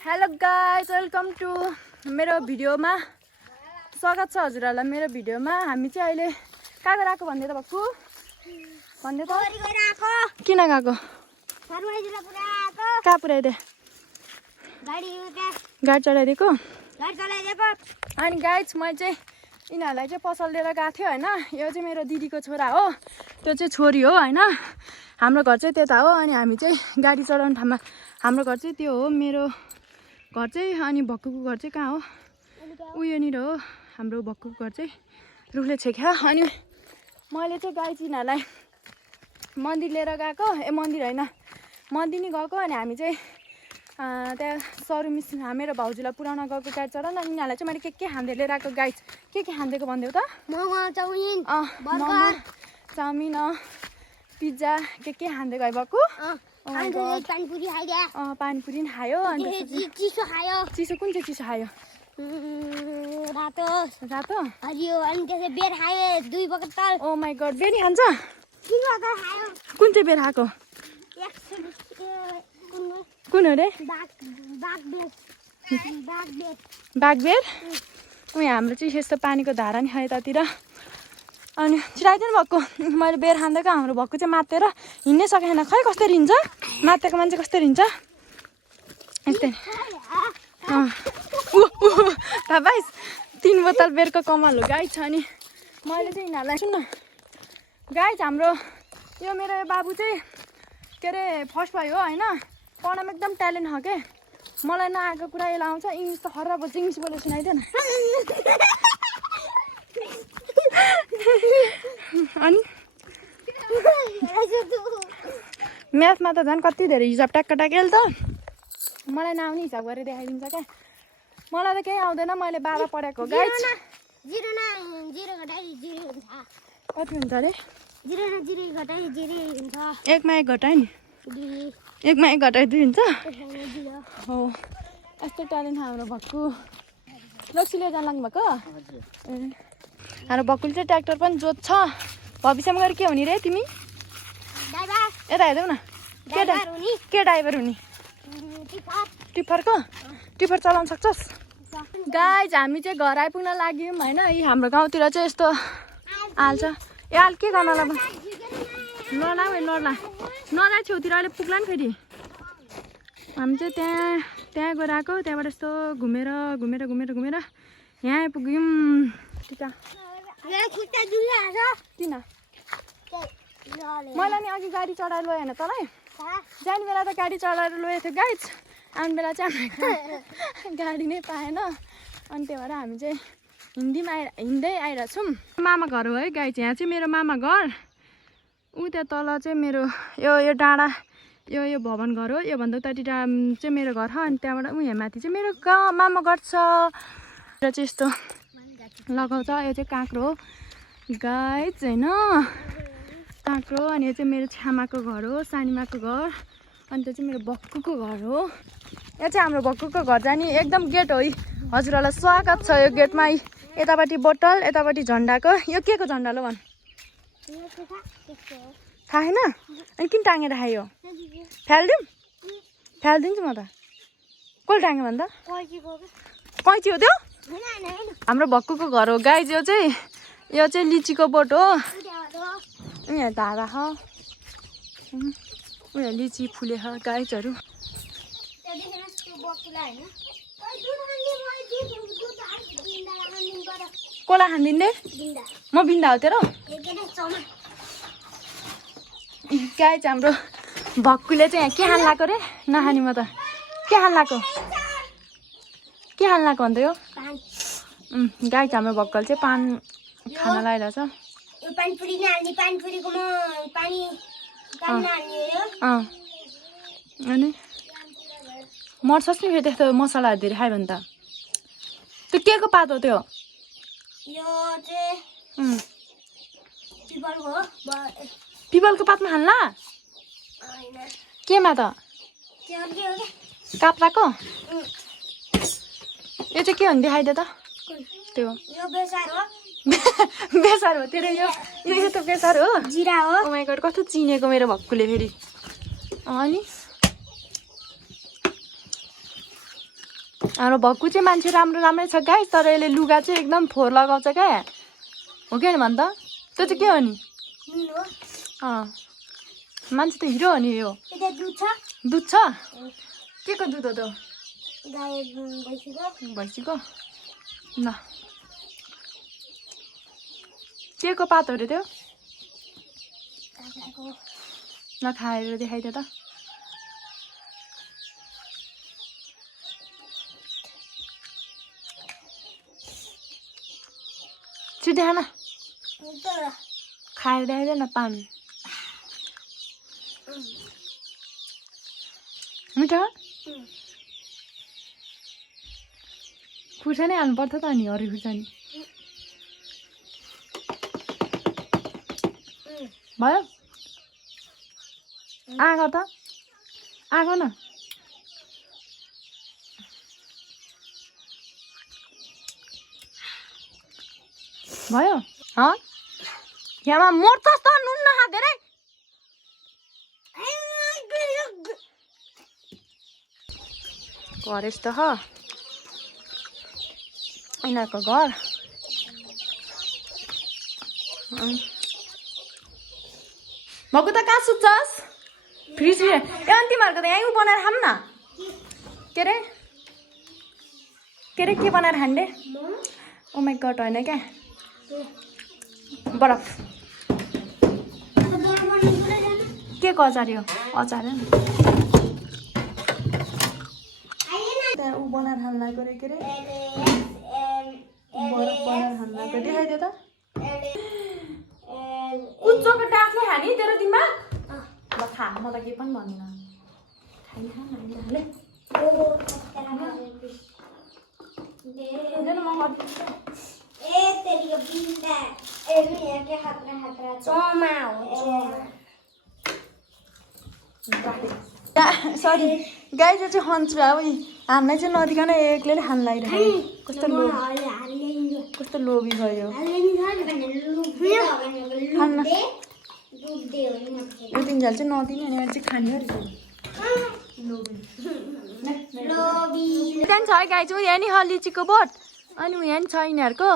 Hello guys welcome to मेरो भिडियोमा स्वागत छ हजुरहरुलाई मेरो भिडियोमा। हामी चाहिँ अहिले कहाँ गएको भन्दै त भक्कु भन्दै त किन गएको कहाँ पुर्याइदे गाडी चलाइदिएको अनि गाइज मैले चाहिँ यिनीहरूलाई चाहिँ पसल लिएर गएको थिएँ होइन। यो चाहिँ मेरो दिदीको छोरा हो, त्यो चाहिँ छोरी हो होइन। हाम्रो घर चाहिँ त्यता हो अनि हामी चाहिँ गाडी चलाउने ठाउँमा हाम्रो घर चाहिँ त्यो हो। मेरो घर चाहिँ अनि भक्कुको घर चाहिँ कहाँ हो उयोनिर हो हाम्रो भक्कुको घर चाहिँ रुखले छेक्या। अनि मैले चाहिँ गाई चिनाहरूलाई मन्दिर लिएर गएको मन्दिर होइन मन्दिर नै गएको। अनि हामी चाहिँ त्यहाँ सरुमिस मेरो भाउजूलाई पुऱ्याउन गएको गाडी चढाउन। अनि यिनीहरूलाई चाहिँ मैले के खाँदै लिएर आएको गाई के खाँदैको भन्देऊ त चाउमिन पिज्जा के खाँदै गयो भक्कु पानीपुरी खायो। अनि चिसो खायो। चिसो कुन चाहिँ चिसो खायो रातो रातो हरियो अनि त्यसै बेर खायो 2 बोतल। ओ माई गड बेर खान्छ 3 बोतल खायो। कुन चाहिँ बेर खाएको कुन हो रे बाघ बेर उयो हाम्रो चाहिँ यस्तो पानीको धारा नि खायो यतातिर। अनि छिराइदिनु भएको मैले बेर खाँदैको हाम्रो भक्कु चाहिँ मातेर हिँड्नै सकेन। खै कसरी हिँड्छ मातेको मान्छे कसरी हिँड्छ यस्तै बाबा 3 बोतल बेरको कमाल हो गाई छ। अनि मैले चाहिँ यिनीहरूलाई सुन्न गाई हाम्रो यो मेरो यो बाबु चाहिँ के अरे फर्स्ट भयो होइन। पढ्नमा एकदम ट्यालेन्ट हो के मलाई नआएको कुरा यसलाई आउँछ। इङ्ग्लिस त खर्रा बोल्छ इङ्ग्लिस बोलेर सुनाइदिएन। अनि म्याथमा त झन् कति धेरै हिसाब ट्याक्क ट्याकेल त मलाई नआउने हिसाब गरेर देखाइदिन्छ क्या। मलाई त केही आउँदैन मैले 12 पढेको गाई कति हुन्छ अरे 1 मा 1 घटायो नि 1 मा 1 घटायो 2 हुन्छ हो। यस्तो ट्यालेन्ट हाम्रो भक्कु लक्ष्मीले जान लाग्नु भएको हाम्रो भक्कुले चाहिँ ट्र्याक्टर पनि जोत्छ भविष्यमा गएर के हुने रे तिमी यता हेर्दैौ न के ड्राइभर हुने टिफर चलाउन सक्छस् गाइज। हामी चाहिँ घर आइपुग्न लाग्यौँ होइन। यी हाम्रो गाउँतिर चाहिँ यस्तो हाल्छ ए हाल के गर्न ल नला नजा छेउतिर अहिले पुग्ला नि फेरि। हामी चाहिँ त्यहाँ गएर आएको त्यहाँबाट यस्तो घुमेर यहाँ आइपुग्यौँ किन मलाई नि अघि गाडी चढाएर ल्यायो होइन तँलाई जाने बेला त गाडी चढाएर ल्याएको थियो गाइज आउने बेला चाहिँ हाम्रो गाडी नै पाएन। अनि त्यही भएर हामी चाहिँ हिँड्दै आइरहेको छौँ। मामा घर हो है गाइज यहाँ चाहिँ मेरो मामा घर ऊ त्यहाँ तल चाहिँ मेरो यो डाँडा यो भवन घर हो। योभन्दा उतापट्टि चाहिँ मेरो घर हो। अनि त्यहाँबाट यहाँ माथि चाहिँ मेरो मामा घर छ र चाहिँ यस्तो लगाउँछ। यो चाहिँ काँक्रो हो गाइज होइन काँक्रो। अनि यो चाहिँ मेरो छ्यामाको घर हो सानीमाको घर। अनि त्यो चाहिँ मेरो भक्कुको घर हो। यो चाहिँ हाम्रो भक्कुको घर जाने एकदम गेट हो। हजुरहरूलाई स्वागत छ यो गेटमा। यतापट्टि बोतल यतापट्टि झन्डाको यो के को झन्डा हो भन् थाहा छैन। अनि किन टाँगेर खायो फ्यालिदिन्छु म त कसले टाँग्यो भन्दा कैँची हो त्यो हाम्रो भक्कुको घर हो गाइज। यो चाहिँ लिचीको बोट हो यहाँ धारा हो उयो लिची फुले छ गाइजहरू। कोला खानिदिने म बिन्दा हो तेरो गाइज। हाम्रो भक्कुले चाहिँ यहाँ के खान लाग्यो रे नखाने म त के खान लाग्यो भन्दै हो गाइज। हाम्रो भक्कल चाहिँ पान खान लगाइरहेछ। अनि मर्छस् नि फेरि त्यस्तो मसलाहरू धेरै खायो भने त। त्यो के को पात हो त्यो पिपलको पातमा खान्ला केमा त काप्राको यो चाहिँ के हो नि देखाइदे त त्यो बेसार हो तेरो यो त बेसार हो जिरा हो। ओ माय गॉड कस्तो चिनेको मेरो भक्कुले फेरि। अनि हाम्रो भक्कु चाहिँ मान्छे राम्रै छ गाइस, तर यसले लुगा चाहिँ एकदम फोहोर लगाउँछ क्या। हो कि भन त? त्यो चाहिँ के हो नि? मान्छे त हिरो हो नि यो। दुध छ? के को दुध हो त? भैँसीको? ल के को पात हो रे त्यो? ल खाएर देखाइदियो त। देखा न, खाएर देखाइदियो न पानी। मिठो खुर्सानी हाल्नुपर्छ त नि, हरियो खुर्सानी भयो। आगो त आगो न। भयो यहाँ मर्छस् त, नुन नखा धेरै। घर यस्तो हो यिनीहरूको घर। भक्कु त कहाँ सुत्छस्? फ्रिज ए अनि तिमीहरूको त यहीँ बनाएर खाऊँ न। के रे के बनाएर खाने? ओ माई गड होइन क्या, बरफ। के को अचार यो? अचार त्यहाँ ऊ बनाएर खानु लाग्यो रे। के रे बरफ बनाएर खानु लाग्यो। देखाइदियो त। कुच्चोको डाँठले खाने तेरो दिमाग? ल खा, म त केही पनि भन्दिनँ। सरी गाई चाहिँ हन्छु अब हामीलाई चाहिँ नदिकन एक्लैले खानु लागिरहेको। कस्तो लोभी भयो। यो तिनजना चाहिँ नदिने अनि चाहिँ खाने त्यहाँदेखि छ गाई चाहिँ यहाँ नि लिचीको बोट, अनि यहाँ नि छ यिनीहरूको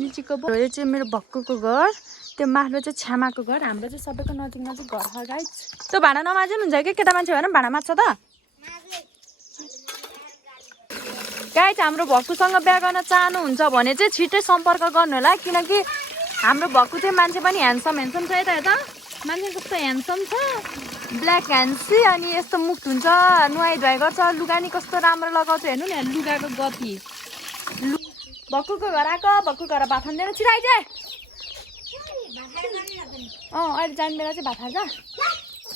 लिचीको बोट। यो चाहिँ मेरो भक्कुको घर, त्यो माथिल्लो चाहिँ छ्यामाको घर। हाम्रो चाहिँ सबैको नजिक नजिक घर छ गाई। त्यो भाँडा नमाजे पनि हुन्छ कि केटा मान्छे भएर भाँडा माझ्छ त गाई। हाम्रो भक्कुसँग बिहा गर्न चाहनुहुन्छ भने चाहिँ छिट्टै सम्पर्क गर्नु होला, किनकि हाम्रो भक्कु चाहिँ मान्छे पनि ह्यान्डसम छ। यता मान्छे कस्तो ह्यान्डसम छ, ब्ल्याक ह्यान्सी, अनि यस्तो मुख हुन्छ, नुहाइ धुवाइ गर्छ, लुगा नि कस्तो राम्रो लगाउँछ। हेर्नु नि लुगाको गति। भक्कुको घर आएको, भक्कु घर भात खाँदैन। छिराइ चाहिँ अहिले जाने बेला चाहिँ भात खान्छ।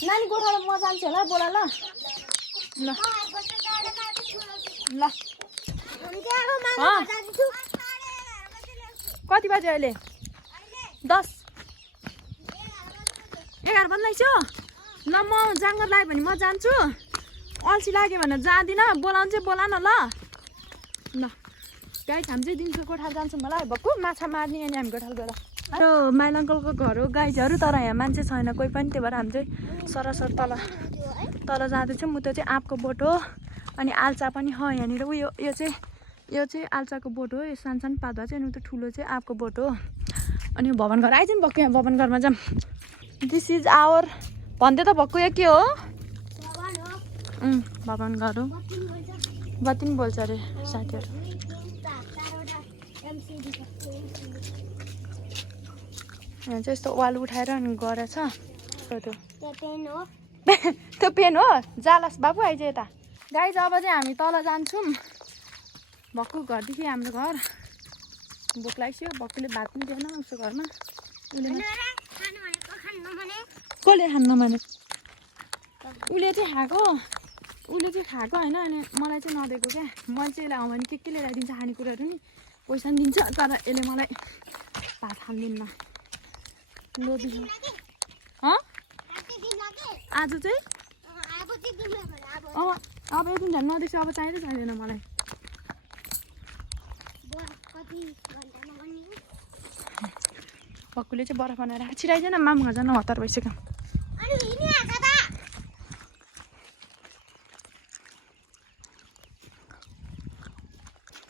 नानी गोठालो म जान्छु होला, बोला ल। कति बज्यो अहिले? 10 11 बज्दैछु। ल म जाँगर लाग्यो भने म जान्छु, अल्छी लाग्यो भने जाँदिनँ। बोलाउनु चाहिँ बोला न ल। गाई हामी चाहिँ दिउँसो गोठालो जान्छौँ होला। भक्कु माछा मार्ने अनि हामी गोठालो गएर। माइल अङ्कलको घर हो गाईहरू, तर यहाँ मान्छे छैन कोही पनि, त्यही भएर हामी चाहिँ सरसर तल जाँदैछौँ। म त्यो चाहिँ आँपको बोट हो, अनि आल्चा पनि हो यहाँनिर। यो चाहिँ आल्चाको बोट हो, यो सानो पात भए चाहिँ, अनि त्यो ठुलो चाहिँ आँपको बोट हो। अनि भवन घर आइज नि भक्कु, यहाँ भवन घरमा जाऊँ। दिस इज आवर भन्दै त भक्कु यो के हो? भवन घर हो। बत्ती पनि बोल्छ अरे साथीहरू। यहाँ चाहिँ यस्तो वाल उठाएर अनि गरेछ। त्यो पेन हो? जालास बाबु आइज यता। गाइज अब चाहिँ हामी तल जान्छौँ भक्कु घरदेखि। हाम्रो घर भोक लाग्यो, भक्कुले भात पनि दिएन उसको घरमा। कसले खानु नमाने? उसले चाहिँ खाएको होइन, अनि मलाई चाहिँ नदिएको क्या। मैले चाहिँ यसलाई आउँ भने के लिएर दिन्छ खानेकुराहरू नि, पैसा पनि दिन्छ, तर यसले मलाई भात खाँदिन्न। लोभी छ। आज चाहिँ अब एक दिन झन् नदेख्छु, अब चाहिँदै चाहिँदैन मलाई। भक्कुले चाहिँ बरफ बनाएर छिराइदैन। माम घर जान हतार भइसक्यो।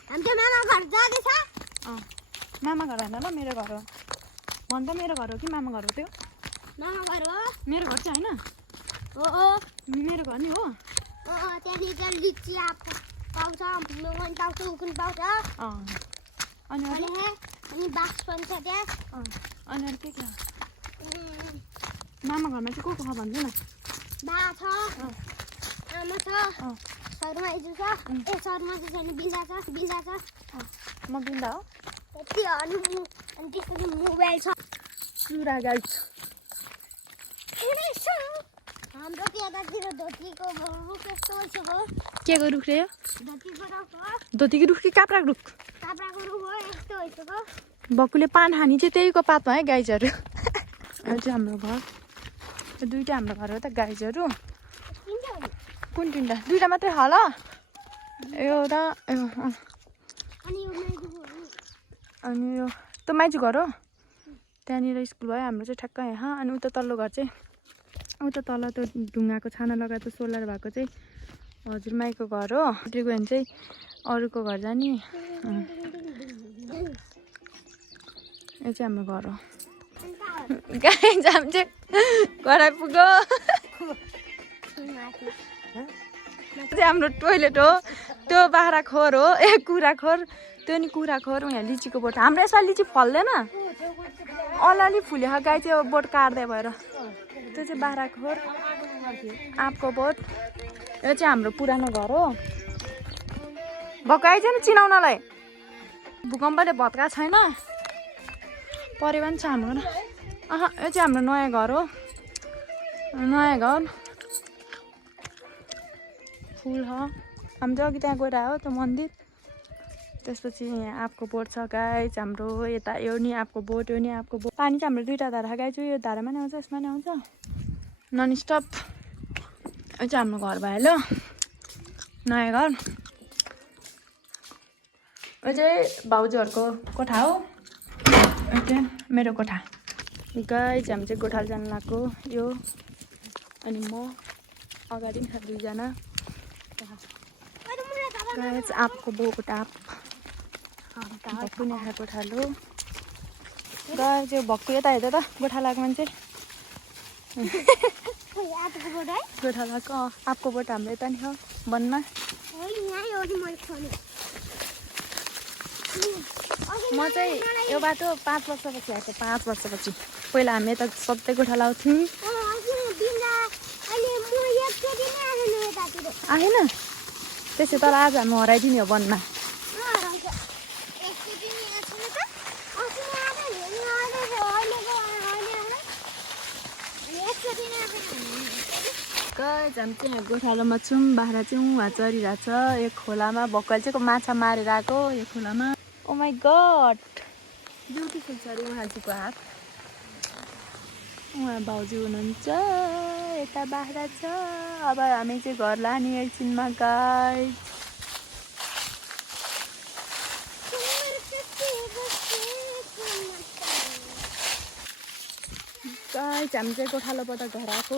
हाम्रो मामा घर जाँदैछ मामा घर होइन ल मेरो घर हो भन त मेरो घर हो कि मामा घर हो त्यो मामा घर हो मेरो घर चाहिँ होइन हो मेरो घर नि हो त्यहाँनिर लिची पाउँछ मोमन पाउँछ उखुन पाउँछ अनि अरू अनि बास पनि छ त्यहाँ अनि अरू के हो मामा घरमा चाहिँ को छ भन्नु न बा छ आमा छ शर्मा इजु छ शर्मा चाहिँ छैन बिन्दा छ म बिन्दा हो त्यति हो अनि त्यसपछि मोबाइल छ सुरा गाइस हाम्रो त्यतातिर धोतीको रुख यस्तो छ हो के को रुख रे धोतीको रुख हो धोतीको रुख कि काप्राको रुख काप्राको रुख हो यस्तो हो बकुले पान खानी चाहिँ त्यहीको पातमा है गाइजहरू यो चाहिँ हाम्रो घर यो दुईवटा हाम्रो घर हो त गाइजहरू कुन तिनवटा दुईवटा मात्रै होला एउटा अनि यो त माइजू घर हो त्यहाँनिर स्कुल भयो हाम्रो चाहिँ ठ्याक्क यहाँ अनि उता तल्लो घर चाहिँ उता तल त्यो ढुङ्गाको छाना लगाएर त सोलर भएको चाहिँ हजुरमाईको घर हो त्यो गयो भने चाहिँ अरूको घर जाने यो चाहिँ हाम्रो घर हो गाई जाम चाहिँ घर आइपुग्यो चाहिँ हाम्रो टोइलेट हो त्यो बाख्राखोर हो कुराखोर त्यो नि कुराखोर यहाँ लिचीको बोट हाम्रो यसमा लिची फल्दैन अलि फुल्यो गाई चाहिँ अब बोट काट्दै भएर त्यो चाहिँ बाख्राखोर आँपको बोट यो चाहिँ हाम्रो पुरानो घर हो भक्क आइज नि चिनाउनलाई भूकम्पले भत्का छैन परे पनि छ हाम्रो यो चाहिँ हाम्रो नयाँ घर हो नयाँ घर फुल हो हामी चाहिँ अघि त्यहाँ गएर आयो त्यो मन्दिर त्यसपछि यहाँ आँपको बोट छ गाई हाम्रो यता यो नि आँपको बोट यो नि आँपको बोट पानी चाहिँ हाम्रो दुईवटा धारा गाई चाहिँ यो धारामा नि आउँछ यसमा नि आउँछ नन स्टप यो चाहिँ हाम्रो घर भइहाल्यो नयाँ घर यो चाहिँ भाउजूहरूको कोठा हो यो चाहिँ मेरो कोठा गाई चाहिँ हामी चाहिँ गोठाल जानु लाग्यो यो अनि म अगाडि दुईजना गाई चाहिँ आँपको बोट आँप भक्कु नै आएको गोठालो गाई चाहिँ भक्कु यता हेर्दा त गोठालाको मान्छे गोठालाको आँपको बोट हाम्रो यता नि हो वनमा म चाहिँ यो बाटो 5 वर्षपछि आएको 5 वर्षपछि पहिला हामी यता सधैँ गोठाला आउँथ्यौँ आएन त्यसै तर आज हामी हराइदिने हो वनमा हामी चाहिँ गोठालोमा छौँ बाख्रा चाहिँ उहाँ चरिरहेको छ यो खोलामा भक्कल चाहिँ माछा मारेर आएको यो खोलामा ओ माई गड ब्युटिफुल छ अरे उहाँजीको हात उहाँ भाउजू हुनुहुन्छ यता बाख्रा छ अब हामी चाहिँ घर लाने एकछिनमा गाई हामी चाहिँ गोठालोबाट घर आएको